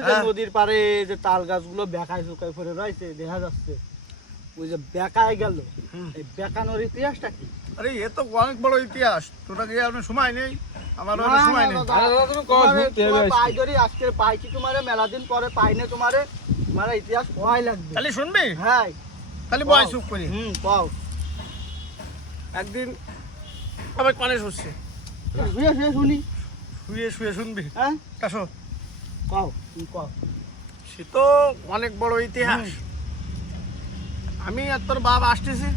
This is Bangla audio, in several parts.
ওই যে নদীর পারে যে তাল গাছগুলো বেকায় চুকায় পড়ে রয়েছে দেখা যাচ্ছে, ওই যে বেকায় গেল, এই বেকানোর ইতিহাসটা কি? আরে এ তো অনেক বড় ইতিহাস, তোরা গিয়ে আপনার সময় নেই, আমার সময় নেই। পাই ধরি আজকে পাইছি তোমারে, মেলা দিন পরে পাইনে তোমারে, তোমার ইতিহাস পড়াই লাগবে। খালি শুনবি? হ্যাঁ খালি বয় চুপ করি। পাও একদিন আবার কানে শুনছে, শুয়ে শুয়ে শুনি। শুয়ে শুয়ে শুনবি? হ্যাঁ আসো, কও তুমি কও। সে তো অনেক বড় ইতিহাস। আমি আর তোর বাপ আসতেছি,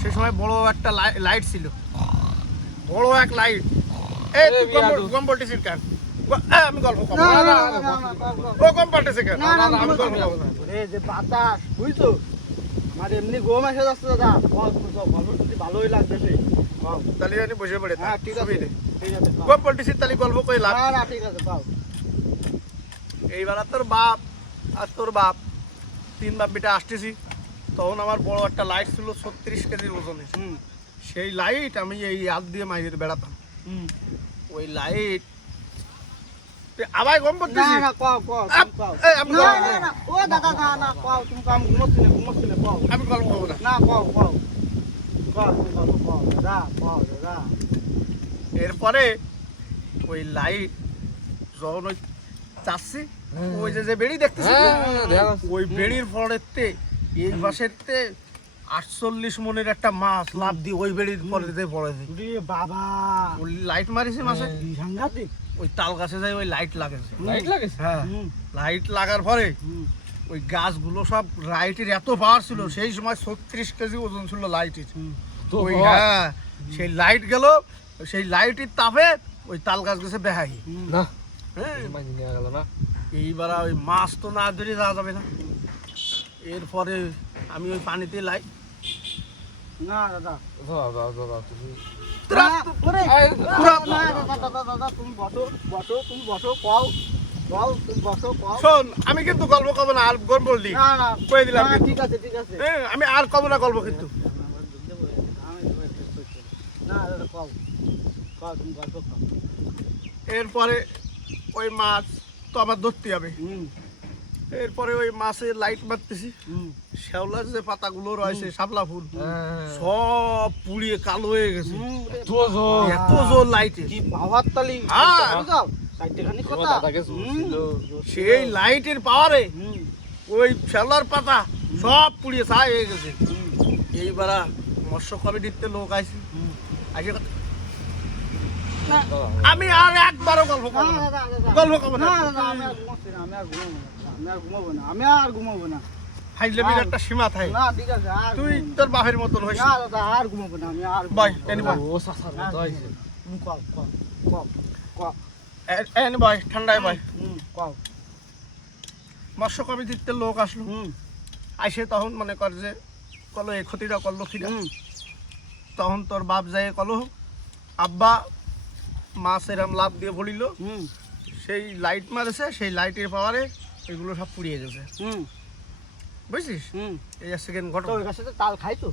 সে সময় বড় একটা লাইট ছিল, বড় এক লাইট। এই তুই গম বলতেছিস কেন? আমি গল্প করবো, ও গম পাল্টেছে কেন? আমি গল্প করবো না। যে বাতাস বুঝছো, আমার এমনি গম এসে যাচ্ছে দাদা, গল্প যদি ভালোই লাগতেছে। তাহলে আমি বসে পড়ে। হ্যাঁ ঠিক আছে, ঠিক আছে গম পাল্টেছিস, তাহলে গল্প করে লাভ। না ঠিক আছে পাও। এইবার আর তোর বাপ আর তোর বাপ, তিন বাপ বেটা আসতেছি, তখন আমার বড় একটা লাইট ছিল 36 কেজির ওজনে। সেই লাইট আমি এই হাত দিয়ে মাইরে বেড়াতাম। ওই লাইট আবার গম করতেছি। না কও কও কও। আমি না ও দাদা না কও, তুমি কাম ঘুমোচ্ছিলে কও। আমি গল্প করবো না। না কও কও কও, তুমি গল্প কও দাদা, কও দাদা। এরপরে ওই লাইট যখন ওই চাচ্ছি, ওই যে বেড়ি দেখতেছি, ওই বেড়ির পরেতে এই পাশেতে 48 মনের একটা মাছ লাভ দিয়ে ওই বেড়ির পরেতে পড়েছে। বাবা ওই লাইট মারিছে মাছে, সাংঘাতিক। ওই তাল গাছে যাই ওই লাইট লাগেছে। লাইট লাগেছে? হ্যাঁ, লাইট লাগার পরে ওই গাছগুলো সব লাইটের এত পাওয়ার ছিল, সেই সময় 36 কেজি ওজন ছিল লাইটের। ওই হ্যাঁ, সেই লাইট গেল, সেই লাইটের তাপে ওই তাল গাছ গেছে বেহাই। না হ্যাঁ, নিয়ে গেল না। এইবার ওই মাছ তো না ধরে যাওয়া যাবে না। এরপরে আমি ওই পানিতে লাই না দাদা তুমি তুমি বসো তুমি বসো কও কও, তুমি বসো কও। শোন, আমি কিন্তু গল্প কব না, আর গল্প বললি না কয়ে দিলাম। ঠিক আছে ঠিক আছে। হ্যাঁ, আমি আর কব না গল্প কিন্তু। না দাদা কও কও, তুমি গল্প কও। এরপরে ওই মাছ তো আমার ধরতে হবে। এরপরে ওই মাছের লাইট মারতেছি, শ্যাওলার যে পাতাগুলো রয়েছে, শাপলা ফুল সব পুড়িয়ে কালো হয়ে গেছে। এত জোর লাইটে, কি পাওয়ার তালি। হ্যাঁ। সাইডখানি কথা। সেই লাইটের পাওয়ারে ওই শ্যাওলার পাতা সব পুড়িয়ে ছাই হয়ে গেছে। এইবার মৎস্য কমিটিতে লোক আইছে, আইসে আমি আর একবারও গল্প করবো না, গল্প করবো না। আমি আর ঘুমাবো না। ফাইজলামির একটা সীমা থাকে। না ঠিক আছে, আর তুই তোর বাপের মতন হইস। না দাদা আর ঘুমাবো না, আমি আর বয় এনি বয়, ও সাসার মতো হইছে। তুমি কও কও কও কও। এনি বয়, ঠান্ডায় বয়। কও। মৎস্য কমিটিতে লোক আসলো, আইসে তখন মনে কর যে কলো এই ক্ষতিটা করলো কিনা। তখন তোর বাপ যায় কলো, আব্বা মাছ এরম লাভ দিয়ে পড়িল, সেই লাইট মারেছে, সেই লাইটের পাওয়ারে এগুলো সব পুড়িয়ে গেছে। বুঝছিস? এই সেকেন্ড ঘটনা। ওই গাছে তো তাল খাইতো?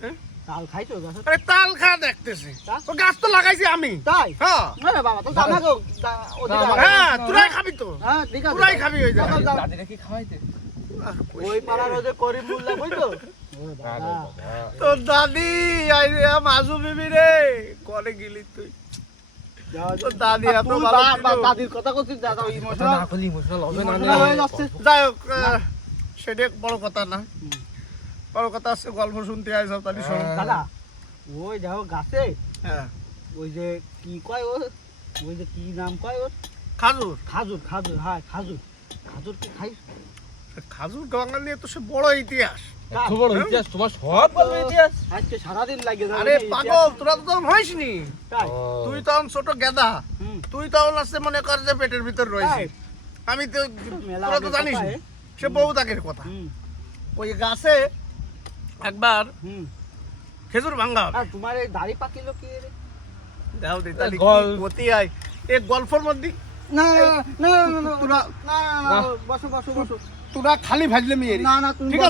হ্যাঁ? তাল খাইতো গাছে? আরে তাল খা দেখতেছি, ও গাছ তো লাগাইছি আমি। তাই? হ্যাঁ আরে বাবা, তো আমাকেও হ্যাঁ, তোরাই খাবি তো। হ্যাঁ ঠিক আছে, তোরাই খাবি ওই জায়গায়। দাদিরা কি খাওয়াইতে? ওই পাড়ার ওই যে করিম মোল্লা কইতো। তোর দাদি আইরে মাজু বিবি রে, করে গেলি তুই? তোর দাদি এত ভালো ছিল। দাদির কথা কইছিস দাদা, ওই না খুলি ইমোশনাল হবে না। হয়ে যাচ্ছে। যাই হোক, সেটা বড় কথা না, বড় কথা আছে গল্প শুনতে আইস তাহলে শোন। দাদা ওই দেখো গাছে, হ্যাঁ, ওই যে কি কয় ও, ওই যে কি নাম কয় ওর? খাজুর। খাজুর খাজুর, হ্যাঁ খাজুর। খাজুর কি খাই? খাজুর বাঙালি তো সে বড় ইতিহাস। এত বড় ইতিহাস, তোমার সব বলবে ইতিহাস। আজকে সারাদিন লাগে যাবে। আরে পাগল, তোরা তো তখন হইসনি। তাই? তুই তখন ছোট গেদা, তুই তখন আসছে মনে কর যে পেটের ভিতর রয়েছে। আমি তো, তোরা তো জানিস না, সে বহু তাকের কথা। ওই গাছে একবার খেজুর ভাঙ্গা হবে। আর তোমার এই দাড়ি পাকিল কি রে? দাও দি তাহলে গতি আয় এই গল্পের মধ্যে। না না না না তোরা না, বসো বসো বসো। তোরা খালি ভাজলে মেয়ে। না না তুমি ঠিক আছে।